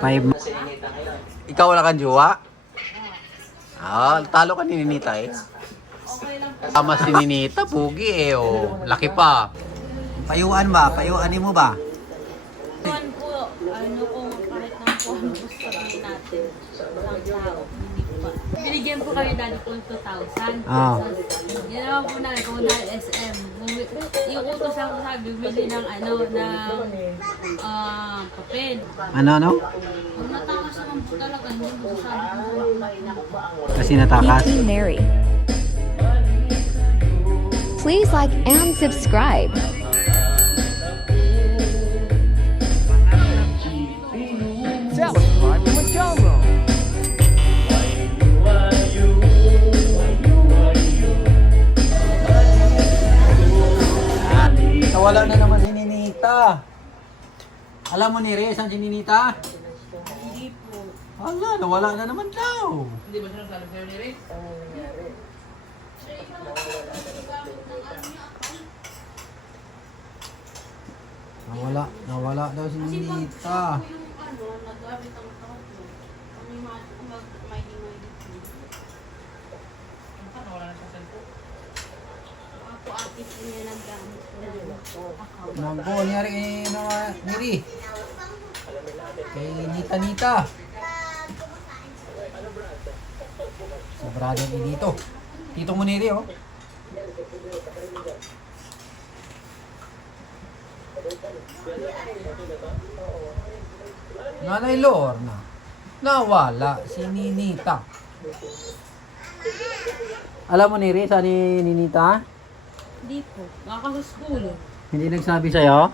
Five. Ikaw wala kang jowa? Ah, talo ka ni Ninita eh. Tama si Ninita, pugi eh oh. Laki pa. Payuan ba? Payuan mo ba? Kuhan po, ano kung kahit ng kuhan po sabihin natin, walang tao, hindi po ba. Binigyan po kami dati po 2,000. Ah. Yan naman po na, kung dahil SM. Yung utos ako sabi, bumili ng ano, ng papel. Ano? Kung natakas naman po talaga, hindi mo sasabi. Kasi natakas. Kiki Mary. Please like and subscribe. Subscribe to my channel. Nawala na naman si Ninita. Alam mo ni Rez, ang si Ninita? Hindi po. Wala, nawala na naman daw. Hindi ba siya nasabi sa'yo ni Rick? Nawala daw si Ninita. Yung ano, nag-gamit ang tao ko. Kami mag-mighty-mighty po. Ano, wala na siya cellphone? Ako ate po niya nag-gamit po ng account. Nago, niyari na Niri. Kay Nita. Sobrado ni dito. Tito mo Niri oh. Nanay Lorna. Nawala si Ninita. Alam mo Niri, saan ni Ninita? Hindi po. Baka sa school. Hindi nagsabi sa'yo?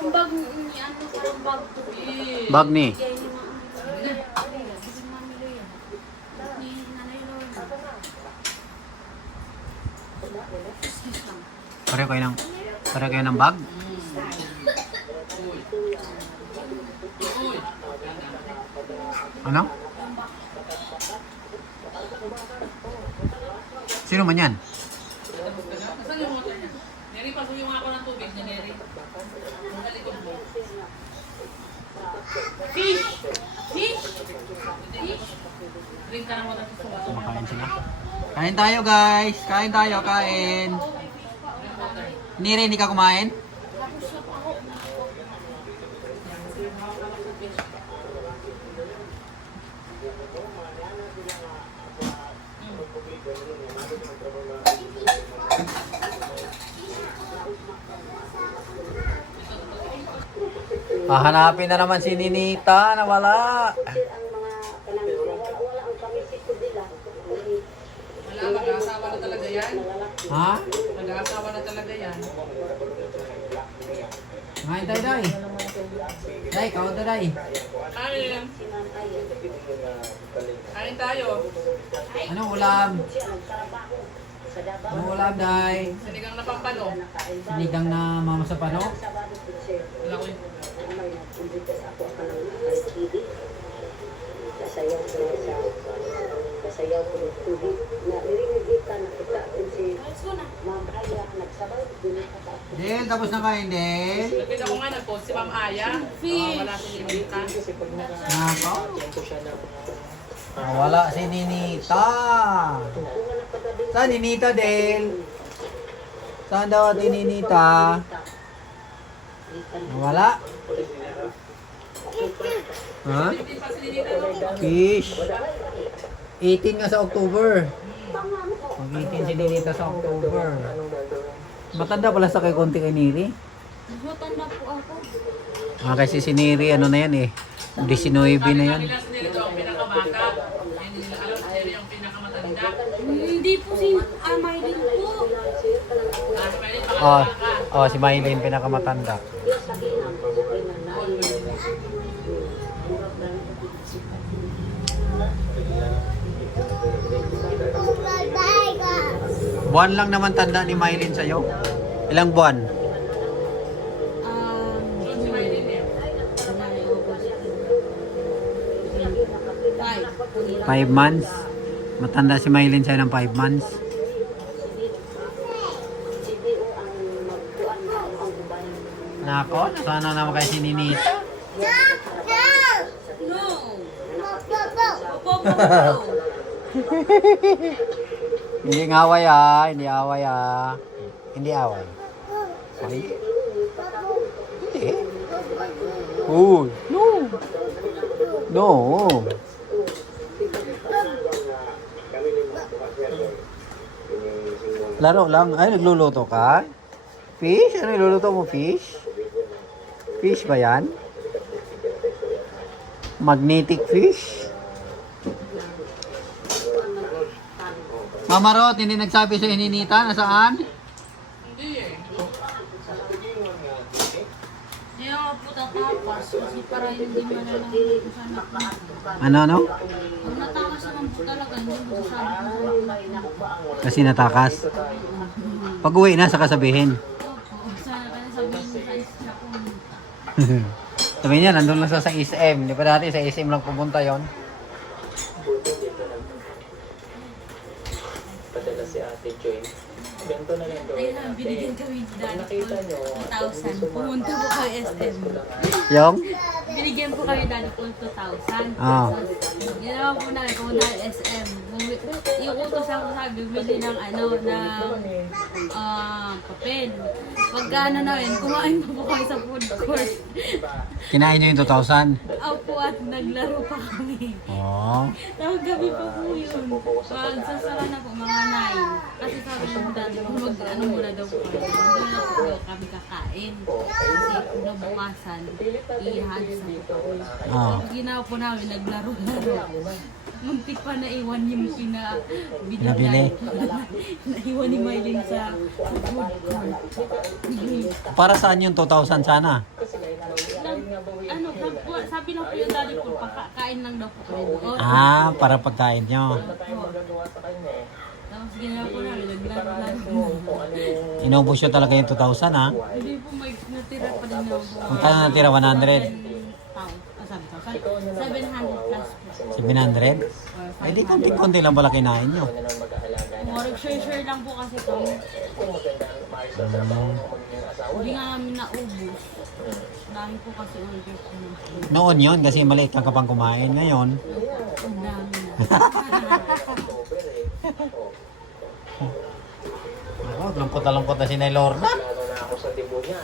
Yung bag ni ano ko yung bag to eh. Bag ni? Kaya ni Mami Loya. Ni Nanay Lorna. Excuse lang. Pareho kayo ng bag? Ano? Sino man yan? Nasaan yung motor niya? Neri, pasuyo nga ako ng tubig ni Neri. Yung kalikod mo. Fish! Fish! Fish? Drink ka ng water sa suwa. Kumakain sila. Kain tayo guys! Kain tayo, kain! Nire, hindi ka kumain? Hahanapin na naman si Ninita, nawala. Wala, mag-aasawa na talaga yan. Ha? Mag-aasawa na talaga yan. Ngayon tayo, Day. Day, kaon tayo, Day. Kain. Kain tayo. Anong ulam? Anong ulam, Day? Sinigang na pampano. Sinigang na mama sa pano? Wala ko yun. Kasayaw ko ng tubig na nilingigit ka nakita kung si Ma'am Aya nagsabay binita ka. Del, tapos na kain, Del. Nakita ko nga nag-post si Ma'am Aya. Wala si Ninita. Nako. Nawala si Ninita. Saan Ninita, Del? Saan daw at Ninita? Nawala? Ha? Hindi pa si Ninita no? Fish. 18 nga sa October. Mag-18 si Ninita sa October. Matanda pala sa kay konti kay Niri. Matanda po ako. Ah, kasi si Niri, ano na yan eh. 19 na yan. Nila si Nirito ang pinakabata. Hindi nila alam si Niri ang pinakamatanda. Hindi po si Amaylin po. Kasi may Si Maylin pinakamatanda. Buwan lang naman tanda ni Maylin sa'yo. Ilang buwan? si Maylin eh. July, August. 5 months. Matanda si Maylin sa'yo ng 5 months. CDO ang magkuan na ang Nako, nasana naman kay si Ninita. No! Opo, opo, opo. Hindi away ah, hindi away ah. Hindi away. Ay. Hindi. Uy, no. No. Laro lang. Ay, nagluluto ka? Fish? Ano niluluto mo, fish? Fish ba yan? Magnetic fish? Mama Rot, hindi nagsabi sa Ninita nasaan? Hindi eh. Hindi ako po tatapas kasi para hindi mo na lang kung saan ako. Ano? Pag natakas naman po talaga, hindi mo sasabi kung saan. Kasi natakas. Pag uwi na, saka sabihin. Opo, sana ka na sabihin mo saan siya pumunta. Sabi niya, nandun lang sa SM. Di ba dati sa SM lang pumunta yon? Padala si Ate Joy. Ganito na lang Ayun lang, binigyan kami dati po 2,000. Pumunta po kami SM. Yung? Binigyan po kami dati po 2,000. Ah. Ginawa po namin, pumunta kami SM. Yung utos ako sabi, bumili ng papel. Pagka namin, kumain pa po kami sa food court. Kinain niyo yung 2,000? Opo, at naglaro pa kami. Oo. Tapos gabi pa po yun. Magsasara na po, mga 9. Kasi sabi nung dati po, mag-ano muna daw po kami. Doon na po kami kakain. Kasi nabukasan, ihagis na po kami. Ah. Pag ginawa po namin, naglaro-laro. Muntik pa naiwan yung Nabili. Naiwan ni Mylene sa food court. Para saan yung 2,000 sana? Sabi lang po yung daddy po, kain lang daw po kami doon. Ah, para pagkain nyo. Tapos ginawa po namin, naglaro-laro. Inubos nyo talaga yung 2,000 ha? Hindi po may natira pa din ako. Magkano natira? 100? Sabi ko, 700 plus po. 700? Eh di konti-konti lang pala kinain nyo. More share lang po kasi po. Hindi nga namin naubos. Dami po kasi order po. Noon yon kasi maliit lang ka pang kumain. Ngayon, Ang dami na. lungkot na lungkot na si Nay Lorna. Lalo na ako sa tibo niya.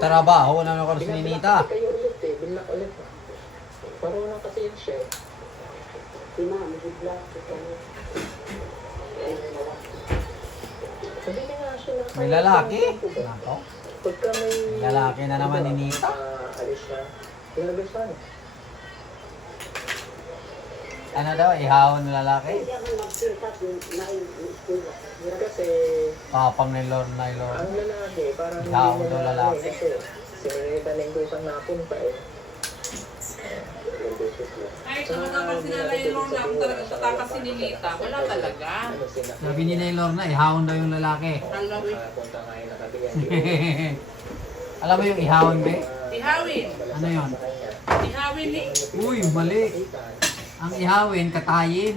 Trabaho na ako si Ninita. Kayo ulit eh, binlock ulit. Marunong kasi yun siya eh. Sabi niya nga siya na May lalaki. Nako. pagka may Lalaki na naman ni Nita. alis na, pinagustuhan. Ano daw, ihawon ng lalaki? Kasi Papang ni Lorna, Nay ang Lorna. lalaki, parang Ihawon hindi daw na lalaki. kasi sinunita na yung isang napunta eh. Kahit sa matapang sinalay yung na kung talaga tatakas si Ninita, wala talaga. Ano sila? Sabi ni Nay Lorna, ihawon daw yung lalaki. Alam mo, Punta nga yung nakabigyan. Alam mo yung ihawon, be? ihawin. Ano yon? Ihawin ni. Uy, mali. Ang ihawin, katayin.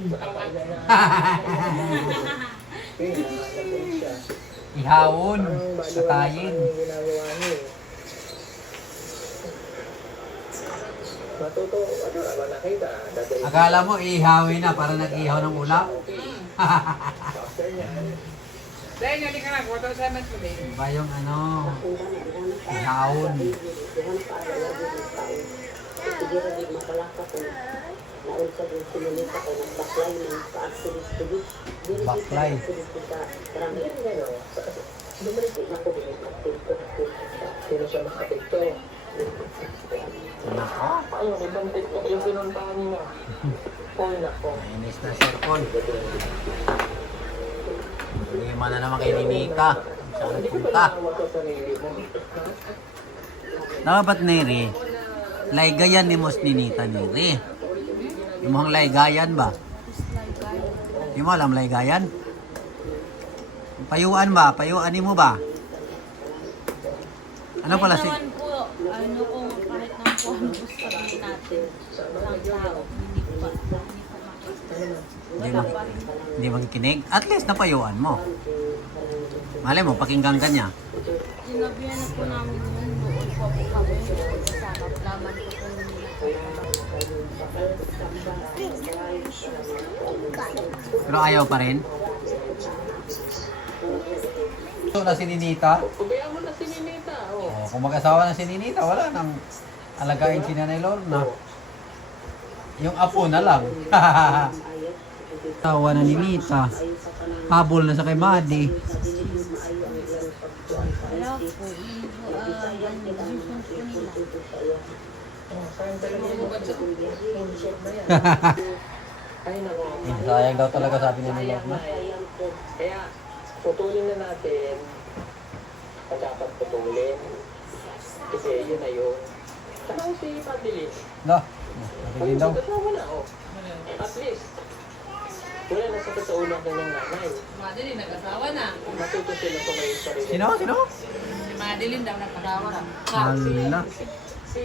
Ihawon, katayin. Ginagawa niyo eh. Matuto, ano ba nakita? Dati Akala mo, ihawin na para nag-ihaw ng ulap. Dahil nga di ka na, 4,000 ko din. Iba yung ano, ihawon. Baklay. sino siya makatikto? Nako, Ayun, ibang tiktok yung pinuntahan niyo. Ay, nako. inis na sirkon. Lima na naman kay Ninita. Saan punta? Tawag sa sarili mo. Dapat Neri, laygayan ni Mos Ninita Neri. Yung mga laygayan ba? Yung mo alam laygayan? Payuan ba? Payuan mo ba? Ano pala si... Kahit naman po, kung kahit na po ano gusto sabihin natin, walang tao, hindi po pa. Hindi makikinig. At least napayuan mo. Malay mo, pakinggan ka niya. Sinabihan na po namin yun, doon po po kami sa laman ko po nila. Pero ayaw pa rin. Ito na si Ninita. Pabayaan mo na si Ninita. Oh. Oh, kung mag-asawa na si Ninita, wala nang alagain si Nanay Lorna. Yung apo na lang. Tawa na ni Nita. Habol na sa kay Madi. Wala po, Ay, nako. Sayang daw talaga sabi ni Lorna. Kaya, putulin na natin ang dapat putulin. Kasi yun na yun. Saka si Madeline. No, natigil daw. Asawa na, oh. At least, wala na sakit sa ulo ng kanyang nanay. Madeline, nag-asawa na. Matuto sila tumayo sa rin. Sino? Sino? Si Madeline daw nag-asawa na. Hala. Si...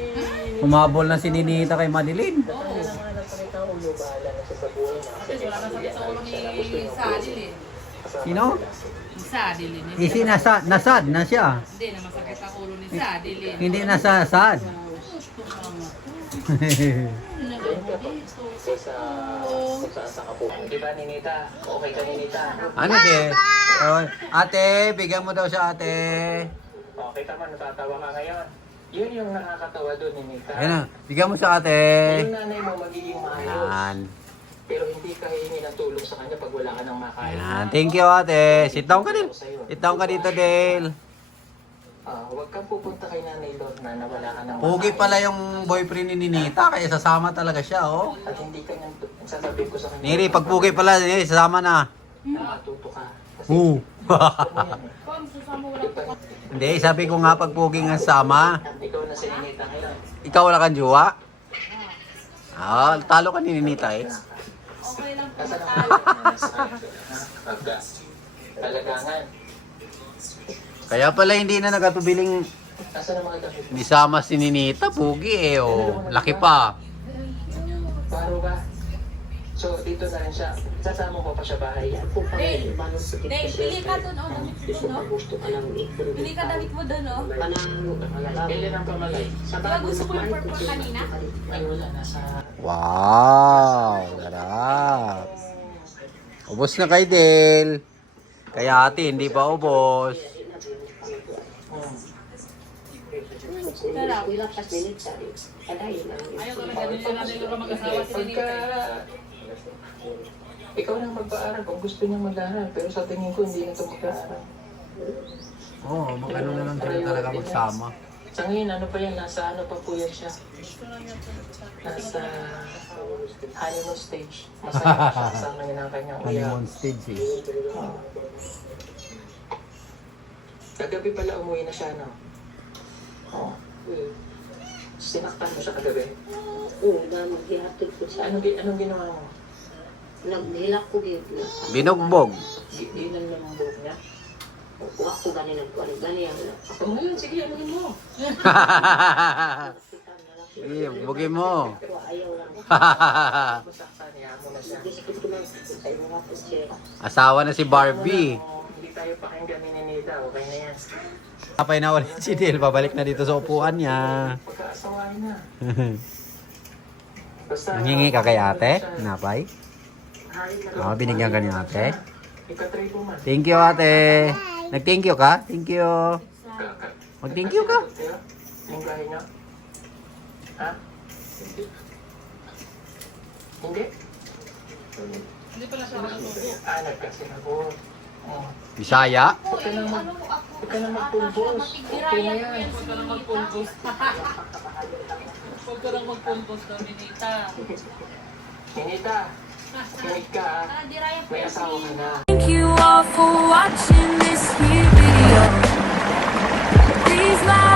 Humabol na si Ninita kay Madeline. Wala naman ang pakita ang ulo, bahala na siya sa buhay na. Kasi wala na sakit sa ulo ni Sadil eh. Sino? Ni Sadil eh. Isi nasad na siya. Hindi na masakit ang ulo ni Sadil eh. Hindi nasasad. Sa kung saan sa kapo. Di ba, Ninita? Okay ka, Ninita? Ano de? Oh, ate, bigyan mo daw siya ate. Okay ka man, natatawa ka ngayon. Yun yung nakakatawa doon, Ninita. Ayun na, bigyan mo siya ate. Yung nanay mo magiging maayos. Yan. Pero hindi ka hihingi ng tulong sa kanya pag wala ka ng makain. Yan. Thank you ate. Sit down ka din. Sit down ka dito, Dale. Huwag kang pupunta kay Nanay Lorna na wala ka ng Pugi pala yung boyfriend ni Ninita, kaya sasama talaga siya, oh. At hindi ka nang sasabihin ko sa kanya. Neri, pag pugi pala, Neri, sasama na. Matuto ka. Kasi Oo. Kung susama wala po kami. Hindi, sabi ko nga pag pugi nga sama. ikaw na si Ninita ngayon. Ikaw wala kang jowa? Ah, talo ka ni Ninita eh. Okay lang po Nasa matalo. Pagka. Talagangan. Kaya pala hindi na nagatubiling Nasa na mga damit? nisama si Ninita, pugi eh, oh. Laki pa. Paro ba? So, dito na rin siya. Sasama ko pa siya bahay. Dale, pili ka dun, oh, damit mo dun, oh. Gusto ka lang Pili ka damit mo dun, oh. Kailan ang pamalay? Di ba gusto ko yung purple kanina? Ay, wala. Nasa... Wow, sarap. Ubos na kay Del. Kaya ate, hindi pa ubos. Sarap. Ayaw talaga din na natin yung mag-asawa si Pagka... Ninita. Ikaw nang mag-aaral kung gusto niya mag-aaral. Pero sa tingin ko, hindi na ito mag-aaral. Oo, oh, magano na lang sila talaga magsama. Sa ngayon, ano pa yan? Nasa ano pa po yan siya? Nasa honeymoon stage. Masaya pa siya kasama niya ng kanyang uya. Honeymoon stage eh. Kagabi pala umuwi na siya, no? Oo. Sinaktan mo siya kagabi. Oo, na maghihatid ko siya. Anong ginawa mo? Naghilak ko dito. Binugbog. Ginan lang ang buhok niya. Huwag ko gani gani ang Ako ngayon, sige, anuhin mo. Sige, bugin mo. pero ayaw lang. Masaktan niya mo na siya. Gusto ko lang sa mga siya. Asawa na si Barbie. Hindi tayo pakinggan ni Ninita, okay na yan. Kapay na ulit si Del, pabalik na dito sa upuan niya. Pagkaasawain na. Basta, Nangingi ka kay ate? Napay? hain na Ah, binigyan ka ni ate? Ika-try po man. Thank you ate. Nag-thank you ka? Thank you. Mag-thank you ka. Yung gahe niya? Ha? Hindi? Hindi pala siya nakatuto. Nagkasinagot. Oh. Bisaya? Huwag ka na magpulbos. Okay na yan. Huwag ka lang magpulpos. Huwag ka lang magpulpos daw, Ninita. Ninita, kinig ka ha. May asawa ka na. Thank you all for watching this here video. Please like